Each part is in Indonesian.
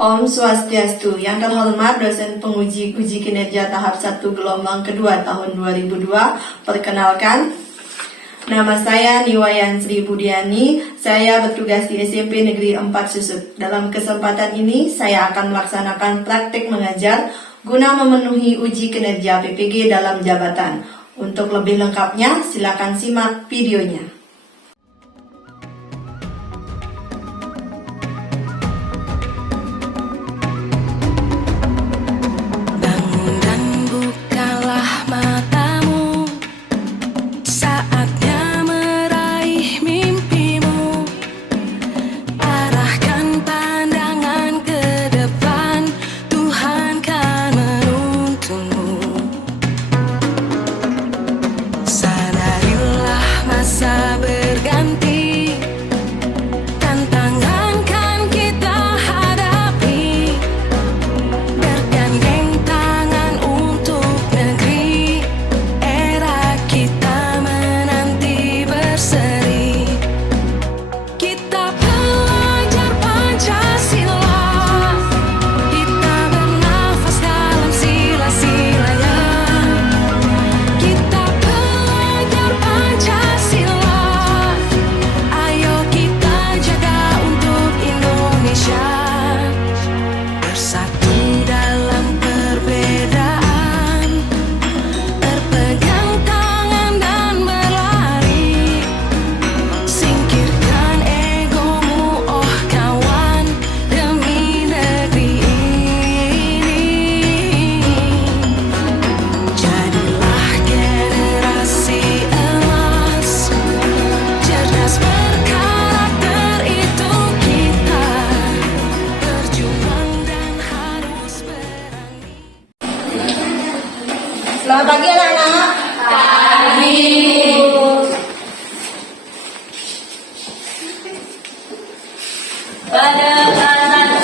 Om Swastiastu. Yang terhormat dosen penguji uji kinerja tahap 1 gelombang kedua tahun 2002. Perkenalkan, nama saya Niwayan Sri Budiani. Saya bertugas di SMP Negeri 4 Susut. Dalam kesempatan ini saya akan melaksanakan praktik mengajar guna memenuhi uji kinerja PPG dalam jabatan. Untuk lebih lengkapnya silakan simak videonya. Selamat pagi anak-anak. Pagi. Pada saat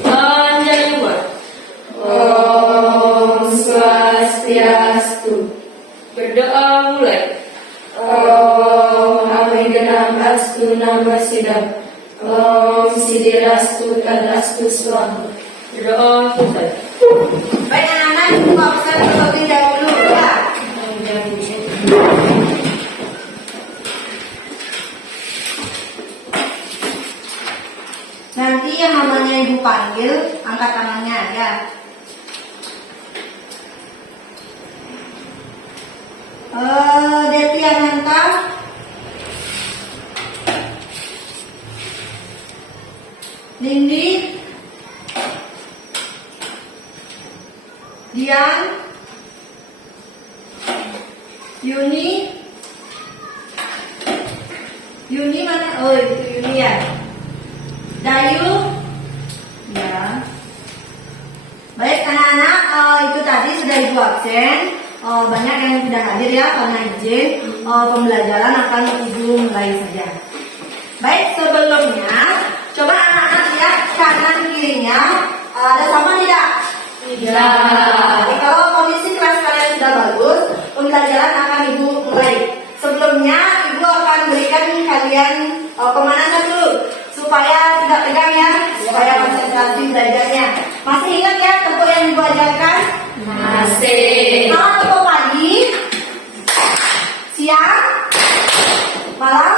Panjaliwa. Om Swastiastu. Berdoa mulai. Om Amigenam Astu Nama Sidam. Om Sidirastu Kadastu Swaha. Berdoa mulai. Baik anak-anak, buka pesan terlebih dahulu ya. Nanti yang namanya ibu panggil, angkat tangannya ya. Devi Ananta, Nindi, Dian, Yuni mana? Oh itu Yuni ya. Dayu, ya. Baik anak-anak, itu tadi sudah ibu absen. Banyak yang sudah hadir ya karena izin. Pembelajaran akan ibu mulai saja. Baik, sebelumnya coba anak-anak lihat kanan kirinya ada sama tidak? Tidak. Jadi kalau kondisi kelas kalian sudah bagus, pembelajaran akan ibu mulai. Sebelumnya ibu akan berikan kalian pemanasan dulu supaya tidak tegang ya, supaya konsentrasi belajarnya. Masih ingat ya tempo yang ibu ajarkan? Masih. Kalau tempo pagi, siang, malam,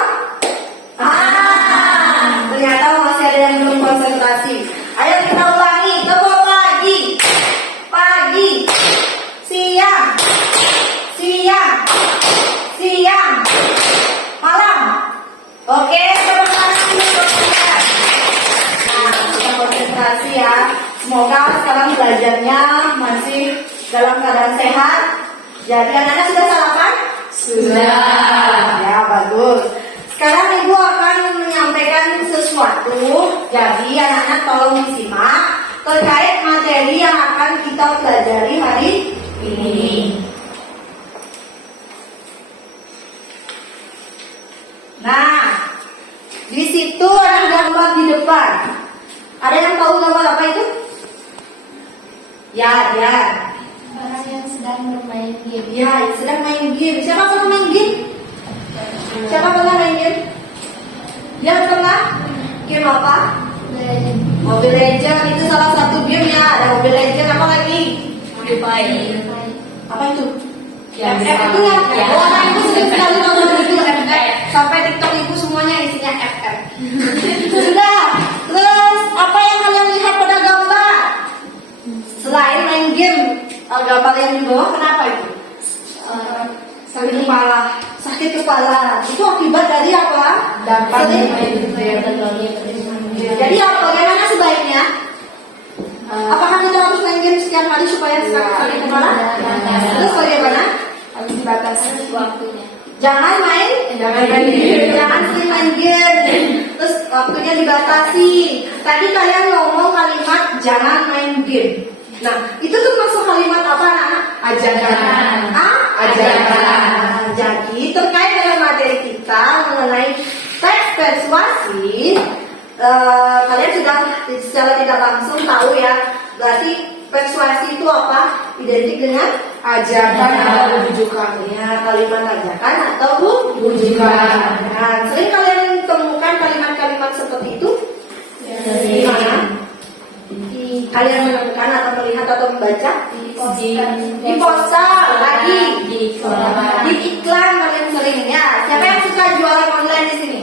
ternyata masih ada yang belum konsentrasi. Ayo kita ulangi, tempo pagi, siang, malam. Oke, terima kasih. Nah, kita konsentrasi ya. Semoga sekarang belajarnya masih dalam keadaan sehat. Jadi anak-anak sudah sarapan? Sudah. Ya, bagus. Sekarang ibu akan menyampaikan sesuatu. Jadi anak-anak tolong disimak terkait materi yang akan kita pelajari hari ini. Nah, di situ ada gambar di depan. Ada yang tahu gambar apa itu? Ya. Orang yang sedang bermain game. Ya, sedang main game. Siapa pernah main game? Siapa pernah main game? Ya pernah? Game apa? Mobile Legend itu salah satu game ya. Ada Mobile Legend, apa lagi? Free Fire. Apa itu? Ya, FF bisa. itu ya? Ya. Oh, anak ibu sering sekali nonton itu FF. Sampai TikTok ibu semuanya isinya FF. Sudah. Terus apa yang kalian lihat pada gambar? Selain main game, gambar yang di bawah kenapa itu? Sakit kepala. Sakit kepala. Itu akibat dari apa? Sering. Jadi bagaimana sebaiknya? Apakah kita harus main game sekian hari supaya sakit kepala? Terus bagaimana? Harus dibatasi waktunya. Jangan main game. Jangan sering main game. Terus waktunya dibatasi. Tadi kalian ngomong kalimat jangan main game. Nah, itu tuh masuk kalimat apa anak-anak? Ajaran. Ajaran. Jadi terkait dengan materi kita mengenai teks persuasi, kalian sudah secara tidak langsung tahu ya. Berarti persuasi itu apa? Identik dengan Ajakan atau bujukan. ya, kalimat ajakan atau Bujukan. Nah, sering kalian temukan kalimat-kalimat seperti itu? Di mana? Kalian menemukan atau melihat atau membaca? Di poster lagi. Di iklan kalian sering ya. Siapa yang suka jualan online di sini?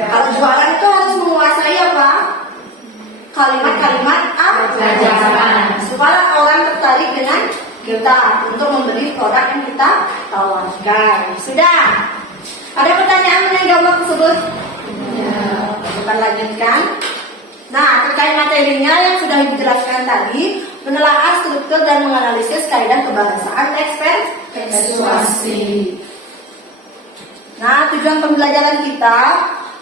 Kalau jualan itu harus menguasai apa? Kalimat-kalimat ajaran supaya orang tertarik dengan kita untuk membeli produk yang kita tawarkan. Sudah. Ada pertanyaan mengenai gambar tersebut? Kita lanjutkan. Nah, terkait materinya yang sudah dijelaskan tadi, menelaah struktur dan menganalisis kaidah kebahasaan persuasi. Nah, tujuan pembelajaran kita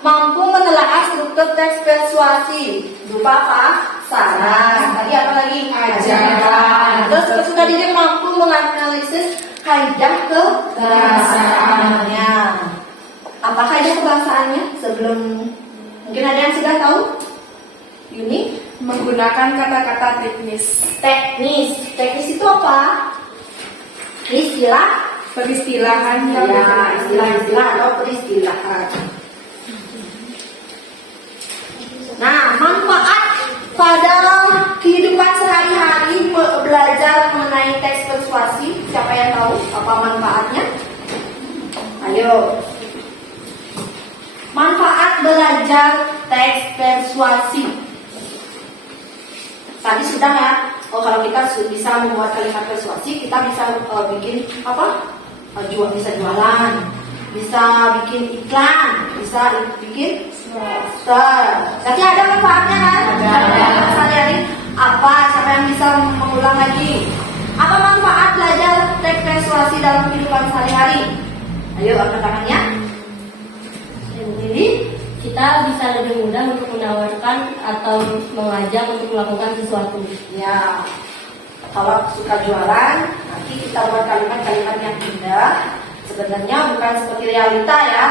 mampu menelaah struktur teks persuasi berupa apa? Saran. Tadi apa lagi? Ajaran. Terus peserta didik mampu menganalisis kaidah kebahasaannya. Apa kaidah kebahasaannya? Sebelum mungkin ada yang sudah tahu? Yuni? Menggunakan kata-kata teknis. Teknis itu apa? Istilah? Peristilahan Ya, istilah-istilah atau peristilahan. Nah, manfaat pada kehidupan sehari-hari belajar mengenai teks persuasi, siapa yang tahu apa manfaatnya? Ayo. Manfaat belajar teks persuasi. Tadi sudah ya. Oh, kalau kita bisa membuat kalimat persuasi, kita bisa bikin apa? Bisa jualan, bisa bikin iklan, bisa bikin poster. Jadi ada manfaatnya kan? Ada. Sehari-hari apa? Siapa yang bisa mengulang lagi? Apa manfaat belajar teks persuasi dalam kehidupan sehari-hari? Ayo angkat tangannya. Jadi Kita bisa lebih mudah untuk menawarkan atau mengajak untuk melakukan sesuatu. ya, kalau suka jualan, nanti kita buat kalimat-kalimat yang indah. Sebenarnya bukan seperti realita ya,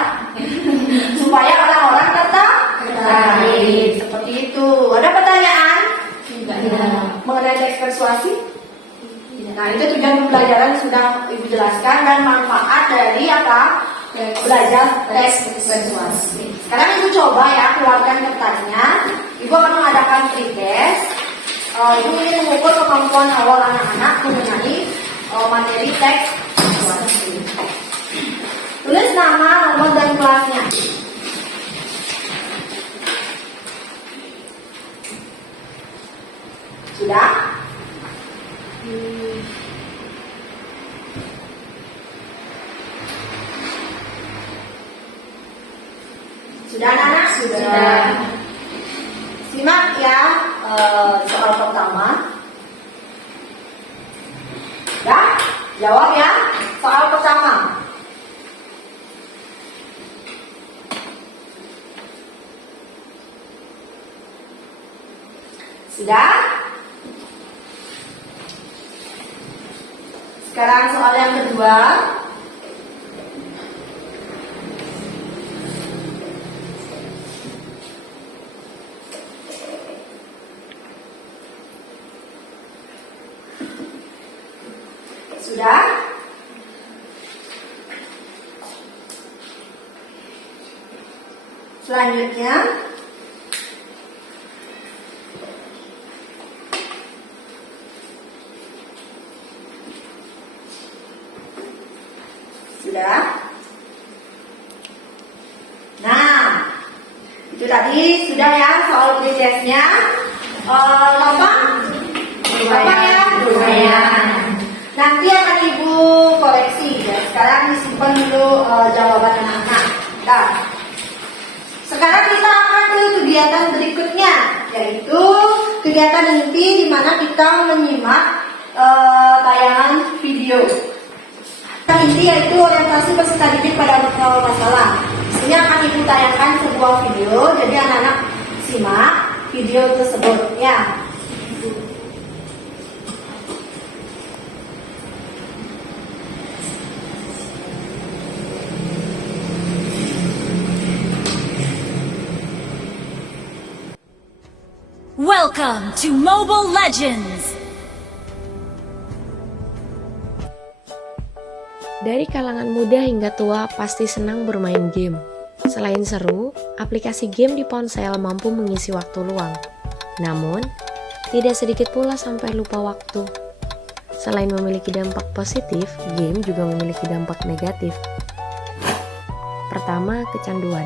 supaya orang-orang tertarik. Seperti itu. Ada pertanyaan mengenai teks persuasi? Nah, itu tujuan pembelajaran sudah Ibu jelaskan dan manfaat dari apa? Belajar teks persuasi. Sekarang Ibu coba ya keluarkan kertasnya. Ibu akan mengadakan pretest. Ibu ingin mengukur kemampuan awal anak-anak mengenai materi teks persuasi. Tulis nama, nomor, dan kelasnya. Sudah? Sudah anak-anak? Sudah. Simak ya soal pertama. Sudah? Jawab ya soal pertama. Sudah? Sekarang soal yang kedua. Sudah? Selanjutnya Itu tadi sudah ya soal UTCS-nya. Gampang? Gampang ya? Lumayan. Nanti akan Ibu koreksi ya. Sekarang disimpan dulu jawaban anak-anak. Nah, sekarang kita akan ke kegiatan berikutnya, yaitu kegiatan inti di mana kita menyimak tayangan video. Kegiatan inti yaitu orientasi peserta didik pada masalah. Ini akan Ibu tayangkan sebuah video, jadi anak-anak simak video tersebut ya. Welcome to Mobile Legends! Dari kalangan muda hingga tua pasti senang bermain game. Selain seru, aplikasi game di ponsel mampu mengisi waktu luang. Namun, tidak sedikit pula sampai lupa waktu. Selain memiliki dampak positif, game juga memiliki dampak negatif. Pertama, kecanduan.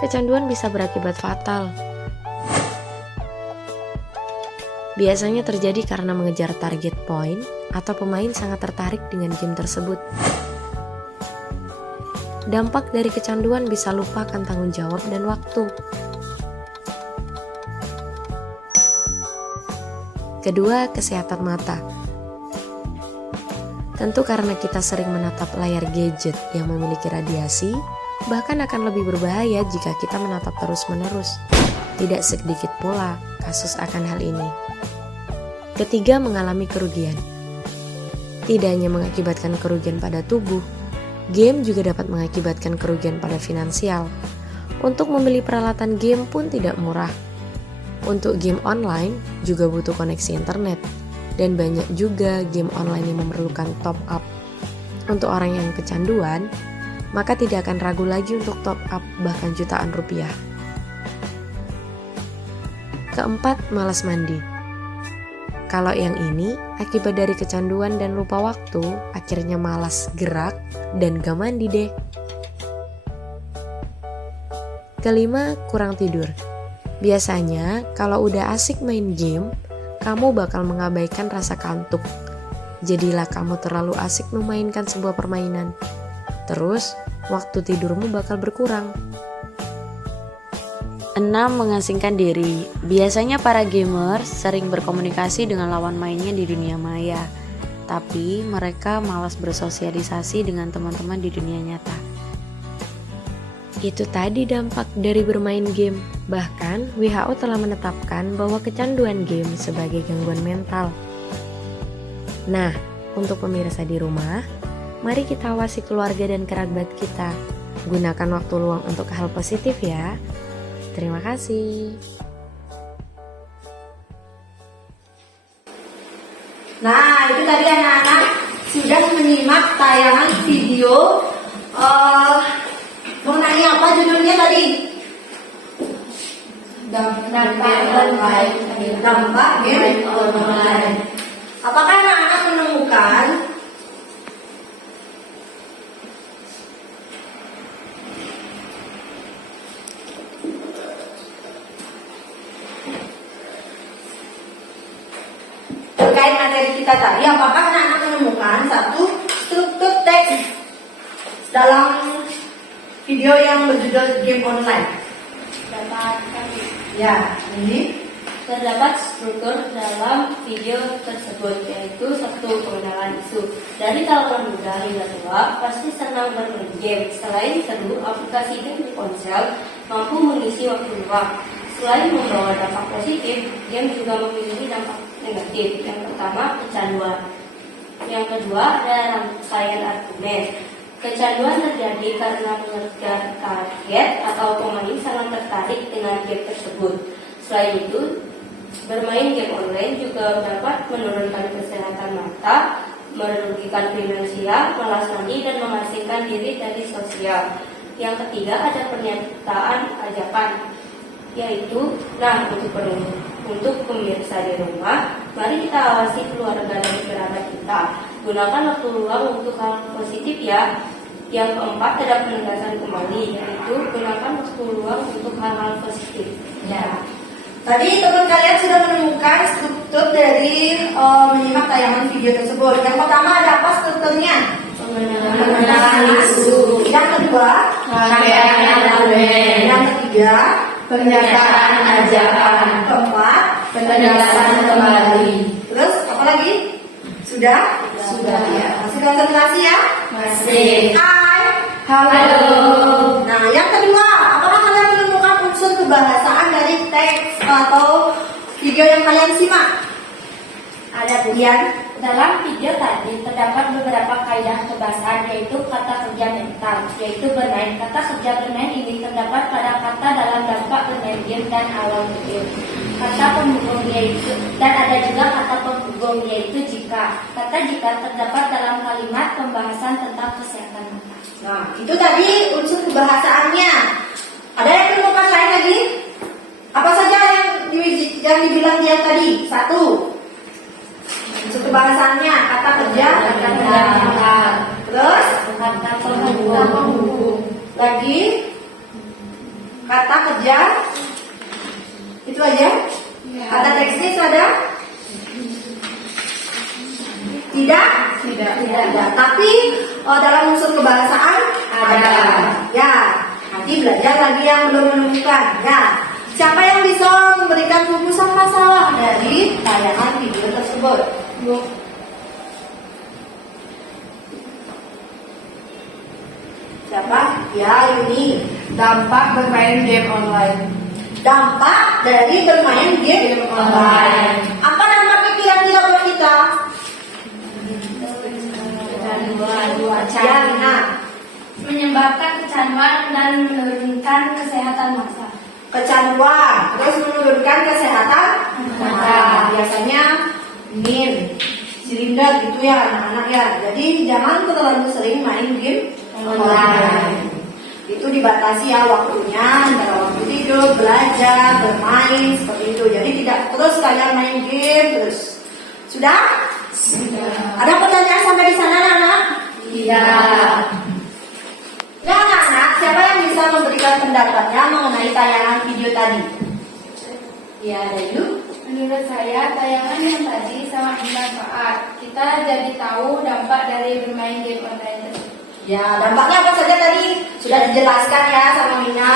Kecanduan bisa berakibat fatal. Biasanya terjadi karena mengejar target point atau pemain sangat tertarik dengan game tersebut. Dampak dari kecanduan bisa lupakan tanggung jawab dan waktu. Kedua, kesehatan mata. Tentu karena kita sering menatap layar gadget yang memiliki radiasi, bahkan akan lebih berbahaya jika kita menatap terus-menerus. Tidak sedikit pula kasus akan hal ini. Ketiga, mengalami kerugian. Tidak hanya mengakibatkan kerugian pada tubuh, game juga dapat mengakibatkan kerugian pada finansial. Untuk membeli peralatan game pun tidak murah. Untuk game online juga butuh koneksi internet, dan banyak juga game online yang memerlukan top up. Untuk orang yang kecanduan, maka tidak akan ragu lagi untuk top up bahkan jutaan rupiah. Keempat, malas mandi. Kalau yang ini, akibat dari kecanduan dan lupa waktu, akhirnya malas gerak dan gak mandi deh. Kelima, kurang tidur. Biasanya, kalau udah asik main game, kamu bakal mengabaikan rasa kantuk. Jadilah kamu terlalu asik memainkan sebuah permainan. Terus, waktu tidurmu bakal berkurang. 6. Mengasingkan diri. Biasanya para gamer sering berkomunikasi dengan lawan mainnya di dunia maya, tapi mereka malas bersosialisasi dengan teman-teman di dunia nyata. Itu tadi dampak dari bermain game. Bahkan, WHO telah menetapkan bahwa kecanduan game sebagai gangguan mental. Nah, untuk pemirsa di rumah, mari kita awasi keluarga dan kerabat kita. Gunakan waktu luang untuk hal positif ya. Terima kasih. Nah, itu tadi anak-anak sudah menyimak tayangan video. Mau nanya apa judulnya tadi? Dampak game online. Apakah anak-anak menemukan terkait materi kita tadi, apakah anak-anak menemukan satu struktur teks dalam video yang berjudul game online? Ya, ini Terdapat struktur dalam video tersebut, yaitu satu, pengenalan isu. Dari kalangan muda hingga tua pasti senang bermain game. Selain seru, aplikasi game di ponsel mampu mengisi waktu luang. Selain membawa dampak positif, game juga memiliki dampak negatif. Yang pertama, kecanduan. Yang kedua, ada rangkaian argumen. Kecanduan terjadi karena mengejar target atau pemain sangat tertarik dengan game tersebut. Selain itu, bermain game online juga dapat menurunkan kesehatan mata, merugikan finansial, malas mandi, dan mengasingkan diri dari sosial. Yang ketiga, ada pernyataan ajakan, yaitu, untuk pemirsa di rumah, mari kita awasi keluarga dan kerabat kita. Gunakan waktu luang untuk hal positif ya. Yang keempat ada penegasan kembali, yaitu gunakan waktu luang untuk hal-hal positif. Ya. Tadi teman kalian sudah menemukan struktur dari menyimak tayangan video tersebut. Yang pertama ada apa strukturnya? Pengenalan isu. Yang kedua, Rangkaian argumen. yang ketiga, Pernyataan ajakan. keempat, Penegasan kembali. terus apa lagi? Sudah? Sudah. Ya. Masih konsentrasi ya? Masih. Hai. Halo. Nah, yang kedua, apakah kalian menemukan unsur kebahasaan dari teks atau video yang kalian simak? Ada Kemudian, dalam video tadi terdapat beberapa kaidah kebahasaan, yaitu kata kerja mental, yaitu bermain. Kata kerja bermain ini terdapat pada kata dalam dampak bermain game dan awal game. Kata penghubung yaitu, dan ada juga kata penghubung yaitu jika. Kata jika terdapat dalam kalimat pembahasan tentang kesehatan mata. nah itu tadi unsur kebahasaannya. Ada yang menemukan lain lagi? Apa saja yang dibilang dia tadi? Satu, unsur kebahasaannya kata kerja, Kata kerja mental, terus kata penghubung, lagi kata kerja, itu aja. Kata teknis ada? Tidak? Tidak ada. Tapi dalam unsur kebahasaan ada. Ya, nanti belajar lagi yang belum menemukan. Ya, siapa yang bisa memberikan rumusan masalah dari tayangan video tersebut? Siapa? Ya, Yuni. Dampak bermain game online. Dampak dari bermain game online. Apa dampaknya kira-kira buat kita? Ya, Nina. menyebabkan kecanduan dan menurunkan kesehatan mata. Kecanduan, terus menurunkan kesehatan mata. Biasanya min, silinder gitu ya anak-anak ya. Jadi jangan terlalu sering main game online. Itu dibatasi ya waktunya, antara waktu tidur, belajar, bermain seperti itu. Jadi tidak terus kalian main game terus. Sudah? Ada pertanyaan sampai di sana, anak-anak? Tidak. Ya, anak-anak, siapa yang bisa memberikan pendapatnya mengenai tayangan video tadi? Ya, ada yuk. Menurut saya, tayangan yang tadi sangat bermanfaat. Kita jadi tahu dampak dari bermain game online tersebut. Ya, dampaknya apa saja tadi sudah dijelaskan ya sama Mina.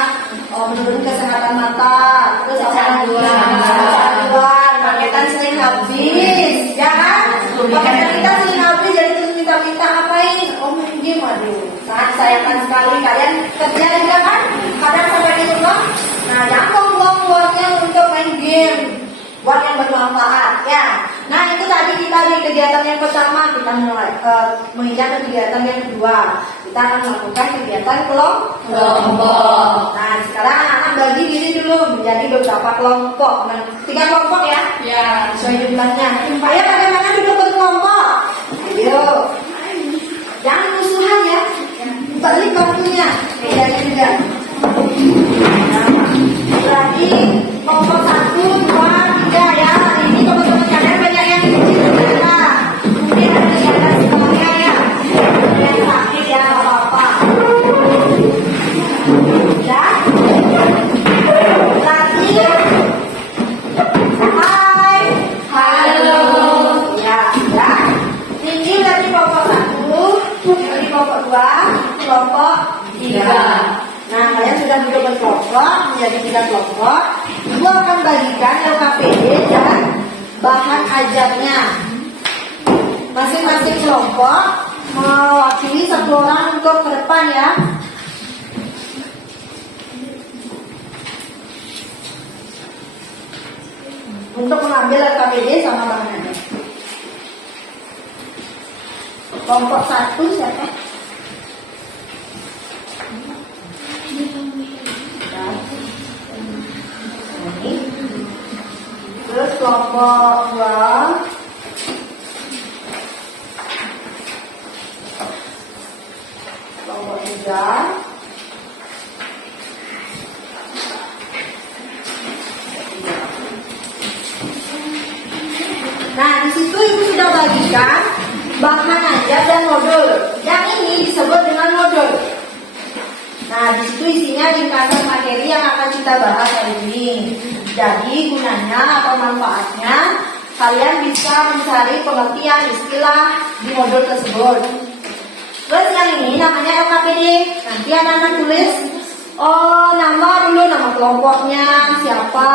Menurun kesehatan mata, terus kecanduan, paketan sering habis, ya kan? Paketan kita sering habis, jadi terus minta apain? Main game, aduh. Sangat sayangkan sekali kalian kerja juga kan? Kadang sampai di rumah. Nah, jangan buang-buangnya untuk main game. Buat yang bermanfaat ya. Nah, itu tadi kita di kegiatan yang pertama, kita mulai menginjak ke kegiatan yang kedua. Kita akan melakukan kegiatan kelompok. Nah, sekarang anak-anak bagi diri dulu menjadi beberapa kelompok. 3 kelompok ya? Ya, sesuai jumlahnya. Ayo bagaimana duduk berkelompok? Ayo. Jangan musuhan ya. Balik waktunya. Bedanya juga. Berarti kelompok 1, 2, 3 ya. Ini teman-teman kalian banyak yang kecil ternyata. Mungkin ada yang ada sekolahnya ya. Yang sakit ya, apa-apa. Ya. Berarti hai. Halo. Ya, ya. Ini berarti kelompok 1, ini kelompok 2, kelompok 3. Nah, kalian sudah duduk berkelompok, menjadi 3 kelompok. Ibu akan bagikan LKPD dan bahan ajarnya. Masing-masing kelompok mewakili 1 orang untuk ke depan ya. Untuk mengambil LKPD sama bahan ajar. Kelompok 1 siapa? Terus kelompok 2 kelompok 3 Nah, di situ ibu sudah bagikan bahan ajar dan modul. Yang ini disebut dengan modul. struktur. Nah, di situ isinya ringkasan materi yang akan kita bahas hari ini. Jadi, gunanya atau manfaatnya, kalian bisa mencari pengertian istilah di modul tersebut. Terus yang ini namanya LKPD. Nanti anak-anak tulis, nama dulu, nama kelompoknya, siapa,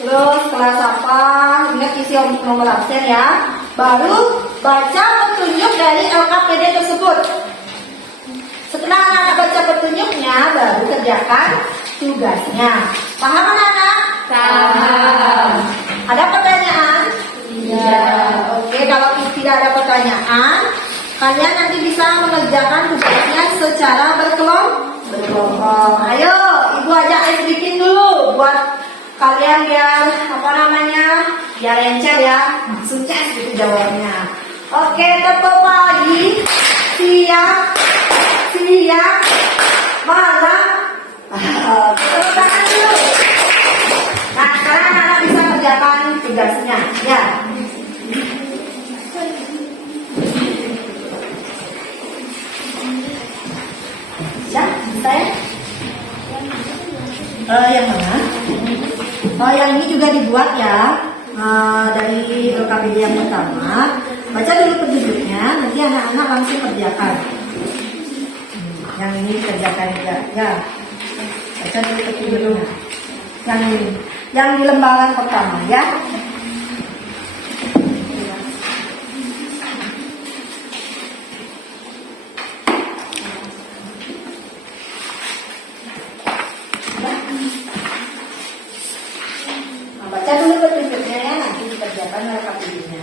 terus kelas apa, ingat isi nomor absen ya. Baru baca petunjuk dari LKPD tersebut. Setelah anak-anak baca petunjuknya, baru kerjakan tugasnya. Paham anak-anak? Paham. Ada pertanyaan? Tidak. Oke, kalau tidak ada pertanyaan, kalian nanti bisa mengerjakan tugasnya secara berkelompok. Ayo, ibu ajak bikin dulu buat kalian biar biar encer ya, sukses gitu jawabnya. Oke, tepuk pagi, siang, malam. Tepuk tangan dulu. Nah, sekarang anak-anak bisa kerjakan tugasnya, ya. Ya, bisa ya? Yang mana? Yang ini juga dibuat ya, dari LKPD yang pertama. Baca dulu petunjuknya, nanti anak-anak langsung kerjakan. Yang ini kerjakan juga, ya. Baca dulu petunjuknya. Yang ini, yang di lembaran pertama ya. Baca dulu petunjuknya ya, nanti dikerjakan LKPD-nya.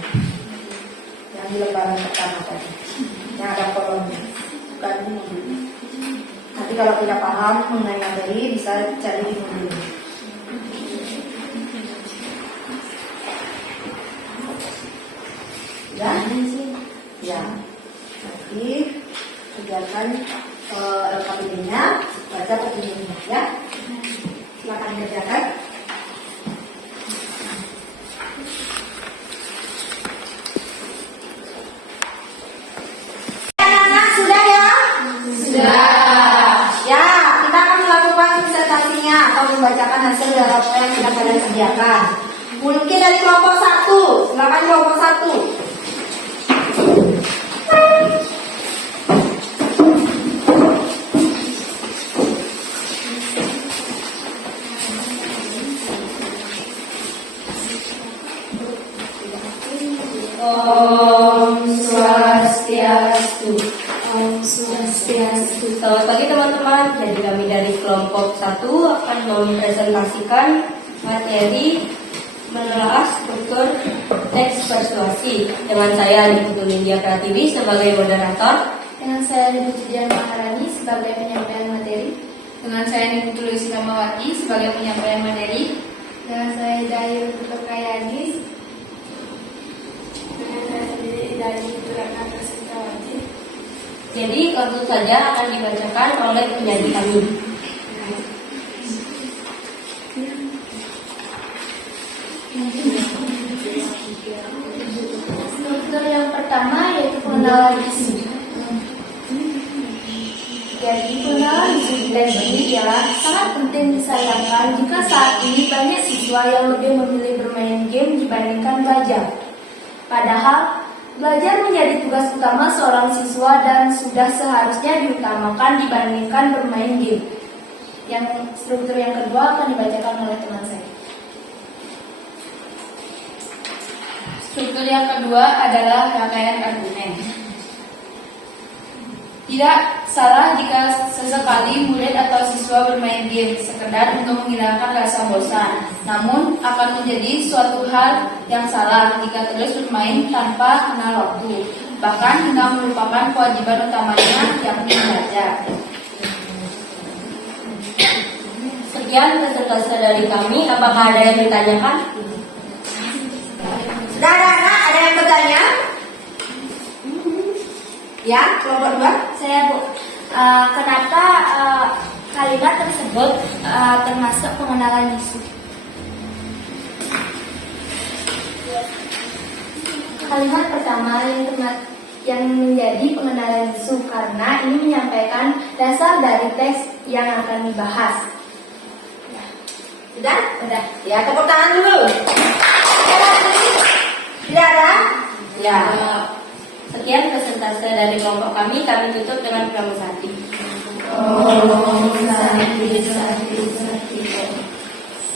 Yang di lembaran pertama tadi, yang ada kolomnya, bukan di modulnya. Nanti kalau tidak paham mengenai materi bisa cari di modulnya. Ya, ya. Nanti kerjakan LKPD-nya, baca petunjuknya ya. Silakan kerjakan. Membacakan hasil dari apa yang sudah kalian kerjakan. Mungkin dari kelompok 1, silakan kelompok 1. Om Swastiastu. Om Swastiastu. Selamat pagi teman-teman. Jadi kami dari kelompok 1 akan mempresentasikan materi menelaah struktur teks persuasi. Dengan saya Niputu Nindya Pratiwi sebagai moderator. Dengan saya Niputu Dian Maharani sebagai penyampaian materi. Dengan saya Niputu Lucy Kamawati sebagai penyampaian materi. Dengan saya Dayu Kayani. Dengan saya sendiri Dayu Ratna Prasetawati. Jadi tentu saja akan dibacakan oleh penyanyi kami. Struktur yang pertama yaitu pengenalan isu. Jadi pengenalan isu dan ini ialah sangat penting disayangkan jika saat ini banyak siswa yang lebih memilih bermain game dibandingkan belajar. Padahal belajar menjadi tugas utama seorang siswa dan sudah seharusnya diutamakan dibandingkan bermain game. Yang struktur yang kedua akan dibacakan oleh teman saya. Struktur yang kedua adalah rangkaian argumen. Tidak salah jika sesekali murid atau siswa bermain game sekedar untuk menghilangkan rasa bosan. Namun akan menjadi suatu hal yang salah jika terus bermain tanpa kenal waktu, bahkan hingga melupakan kewajiban utamanya yakni belajar. Sekian presentasi dari kami. Apakah ada yang ditanyakan? Sudah ada yang bertanya? Ya, kelompok 2. Saya Bu, kenapa kalimat tersebut termasuk pengenalan isu? Kalimat pertama yang menjadi pengenalan isu karena ini menyampaikan dasar dari teks yang akan dibahas. Sudah? Udah. Ya, tepuk tangan dulu. Tidak ada? Ya, sekian presentase dari kelompok kami tutup dengan pramusati.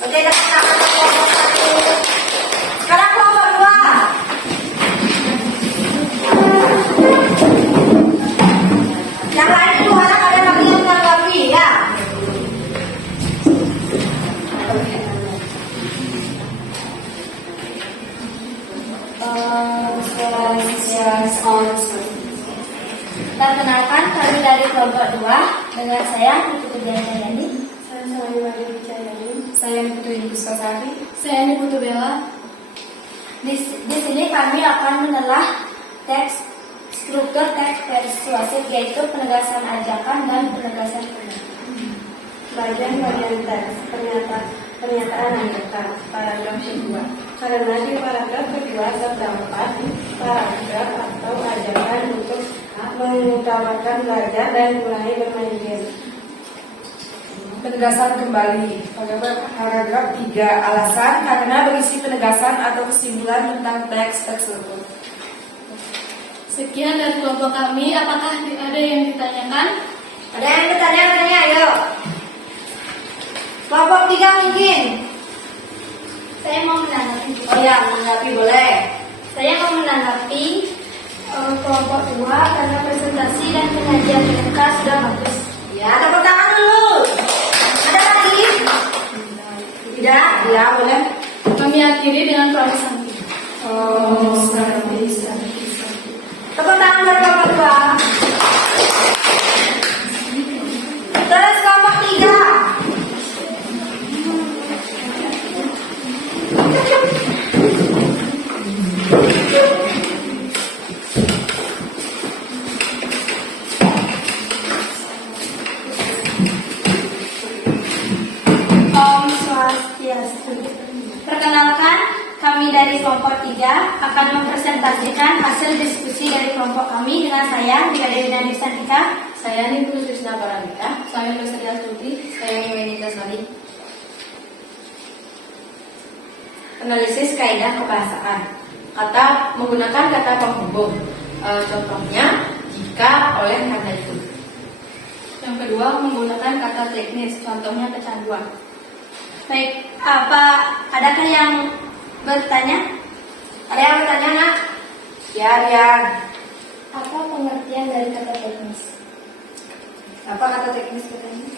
Oke, tepuk tangan kelompok 1. Sekarang kelompok 2. Yang lain itu harap ada lagi yang menanggapi ya. Perkenalkan, kami dari kelompok 2 dengan saya Putu Jayani. Saya Putu Pustasari. Saya Putu Bella. Di sini kami akan menelah teks struktur teks persuasif, yaitu penegasan ajakan dan penegasan pernyataan. Bagian-bagian teks pernyataan ajakan paragraf kedua. Karena di paragraf kedua terdapat paragraf atau ajakan untuk mengutamakan belajar dan mulai bermain game. Penegasan kembali. Paragraf 3. Alasan karena berisi penegasan atau kesimpulan tentang teks tersebut. Sekian dari kelompok kami. Apakah ada yang ditanyakan? Ada yang bertanya-tanya, ayo. Kelompok 3 mungkin. Saya mau menanggapi. Oh ya, menanggapi boleh. Saya mau menanggapi kelompok 2 karena presentasi dan penyajian mereka sudah bagus. Ya, tepuk tangan dulu. Ada lagi? Tidak? Ya, boleh. Kami akhiri dengan pramusanti. Tepuk tangan dari kelompok 2. Terus kelompok 3. Om Swastiastu. Perkenalkan, kami dari kelompok 3 akan mempresentasikan hasil diskusi dari kelompok kami dengan saya, Brigadier Nadik Santika. Saya Nipul Krisna Paramita. Saya Lestari Astuti. Saya Yuenita Sari. Analisis kaidah kebahasaan. Menggunakan kata penghubung. Contohnya, jika, oleh, karena itu. Yang kedua, menggunakan kata teknis. Contohnya kecanduan. Baik, adakah yang bertanya? Ada yang bertanya, Nak? Ya, Rian. Apa pengertian dari kata teknis? Apa kata teknis katanya?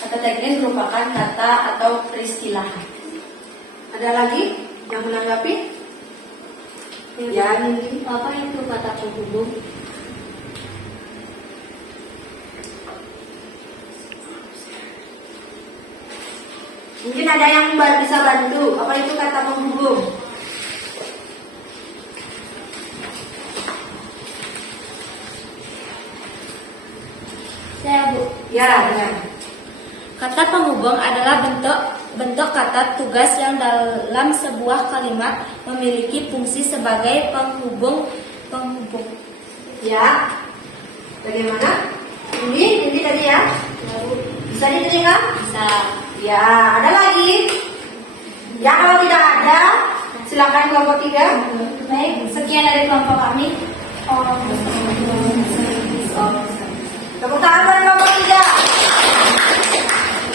Kata teknis merupakan kata atau peristilahan. Ada lagi yang menanggapi? Ya, Nindi. Apa itu kata penghubung? Mungkin ada yang bisa bantu. Apa itu kata penghubung? Saya Bu. Ya, ya. Kata penghubung adalah bentuk kata tugas yang dalam sebuah kalimat memiliki fungsi sebagai penghubung. Ya. Bagaimana? Ini tadi ya. Bisa diterima? Bisa. Ya, ada lagi? Ya, kalau tidak ada, silakan kelompok 3. Baik, sekian dari kelompok kami. Tepuk tangan dari kelompok 3.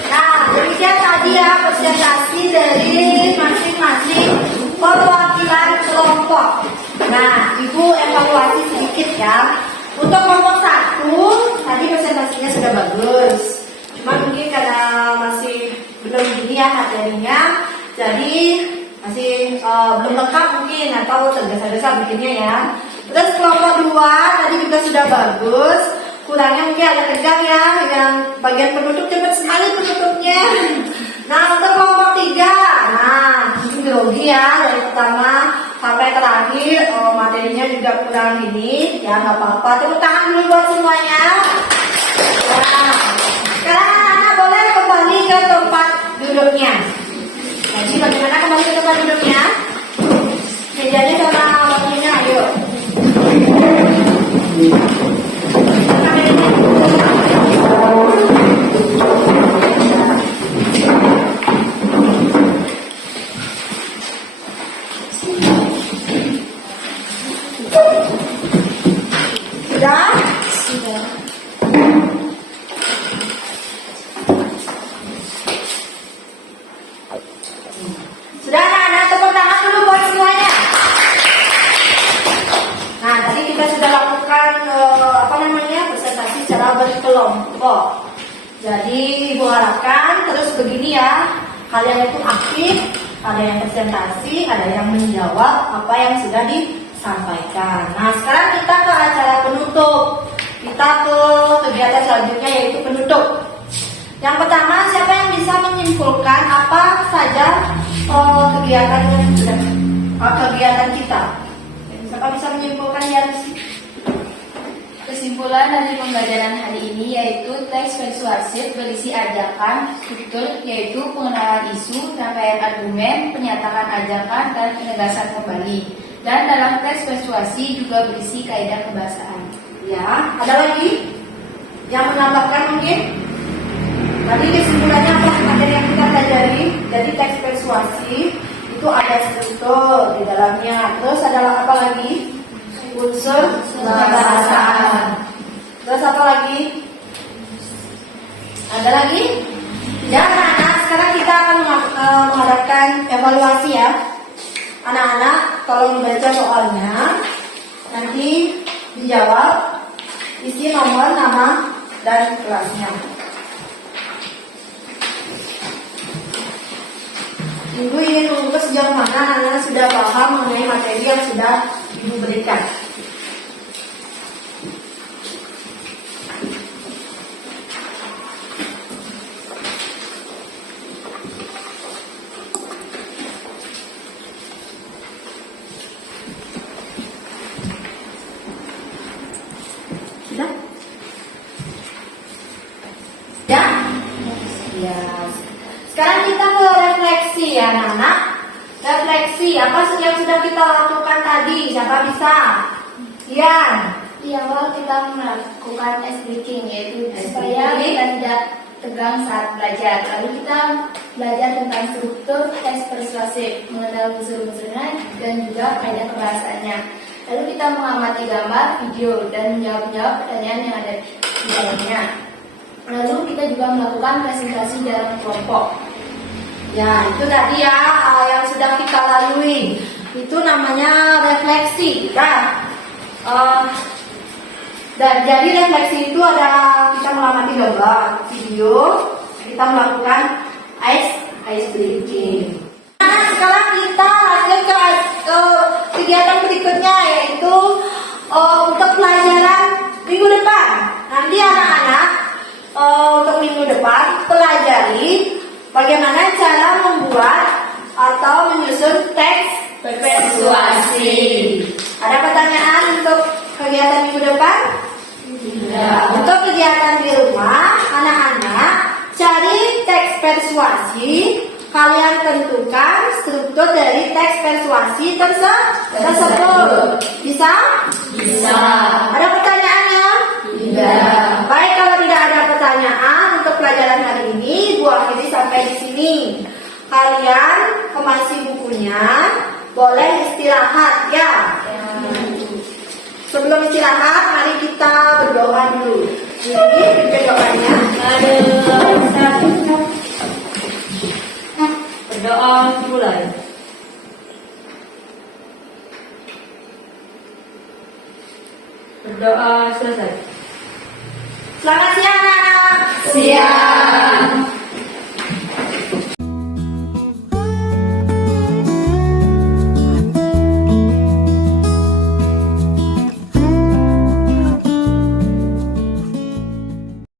Nah, demikian tadi ya presentasi dari masing-masing perwakilan kelompok. Nah, Ibu evaluasi sedikit ya. Untuk kelompok 1, tadi presentasinya sudah bagus. Cuma mungkin karena masih belum gini ya materinya, jadi masih belum lengkap mungkin atau tergesa-gesa bikinnya ya. Terus kelompok 2 tadi juga sudah bagus. Kurangnya mungkin agak tegang ya, yang bagian penutup cepat sekali penutupnya. Nah, untuk kelompok 3, nah mungkin grogi ya dari pertama sampai terakhir, materinya juga kurang gini, ya nggak apa-apa. Tepuk tangan dulu buat semuanya. Nah, sekarang anak-anak boleh kembali ke tempat duduknya. Jadi bagaimana kembali ke tempat duduknya? Mejanya sama waktunya, ayo. Sudah? Sudah. Sudah anak-anak, tepuk tangan dulu buat semuanya. Nah, tadi kita sudah lakukan presentasi secara berkelompok. Jadi ibu harapkan terus begini ya, kalian itu aktif, ada yang presentasi, ada yang menjawab apa yang sudah disampaikan. Nah, sekarang kita ke acara penutup. Kita ke kegiatan selanjutnya yaitu penutup. Yang pertama, siapa yang bisa menyimpulkan apa saja kegiatan yang sudah kegiatan kita? Siapa bisa menyimpulkan ya? Kesimpulan dari pembelajaran hari ini yaitu teks persuasif berisi ajakan, struktur yaitu pengenalan isu, rangkaian argumen, penyatakan ajakan, dan penegasan kembali. Dan dalam teks persuasi juga berisi kaidah kebahasaan. Ya, ada lagi yang menambahkan mungkin? Tadi kesimpulannya apa materi yang kita pelajari? Jadi teks persuasi itu ada struktur di dalamnya. Terus ada apa lagi? Unsur kebahasaan. Terus apa lagi? Ada lagi? Ya, anak-anak, sekarang kita akan mengadakan evaluasi ya. Anak-anak, tolong baca soalnya. Nanti dijawab, isi nomor, nama, dan kelasnya. Ibu ingin mengukur sejauh mana anak-anak sudah paham mengenai materi yang sudah Ibu berikan. Sudah? Ya? Ya. Sekarang kita ke refleksi ya anak-anak. Refleksi, apa yang sudah kita lakukan tadi? Siapa bisa? Ian. Di awal kita melakukan ice breaking, yaitu Ice supaya breaking. kita tidak tegang saat belajar. Lalu kita belajar tentang struktur teks persuasif, mengenal unsur-unsurnya, dan juga kaidah kebahasaannya. Lalu kita mengamati gambar, video, dan menjawab pertanyaan yang ada di dalamnya. Lalu kita juga melakukan presentasi dalam kelompok. Ya, itu tadi ya yang sudah kita lalui. Itu namanya refleksi. Nah, dan jadi refleksi itu ada kita mengamati gambar, video, kita melakukan ice breaking. Nah, sekarang kita lanjut ke kegiatan berikutnya yaitu untuk pelajaran minggu depan. Nanti anak-anak untuk minggu depan pelajari bagaimana cara membuat atau menyusun teks persuasi. Ada pertanyaan untuk kegiatan minggu depan? Tidak. Untuk kegiatan di rumah, anak-anak cari teks persuasi. Kalian tentukan struktur dari teks persuasi tersebut. Bisa? Bisa. Ada pertanyaannya? Tidak. Baik, kalau tidak ada pertanyaan untuk pelajaran hari ini, Bu akhiri sampai di sini. Kalian kemasi bukunya, boleh istirahat ya. Sebelum istirahat, mari kita berdoa dulu. Ini doanya. Berdoa mulai. Berdoa selesai. Selamat siang, anak-anak. Siap.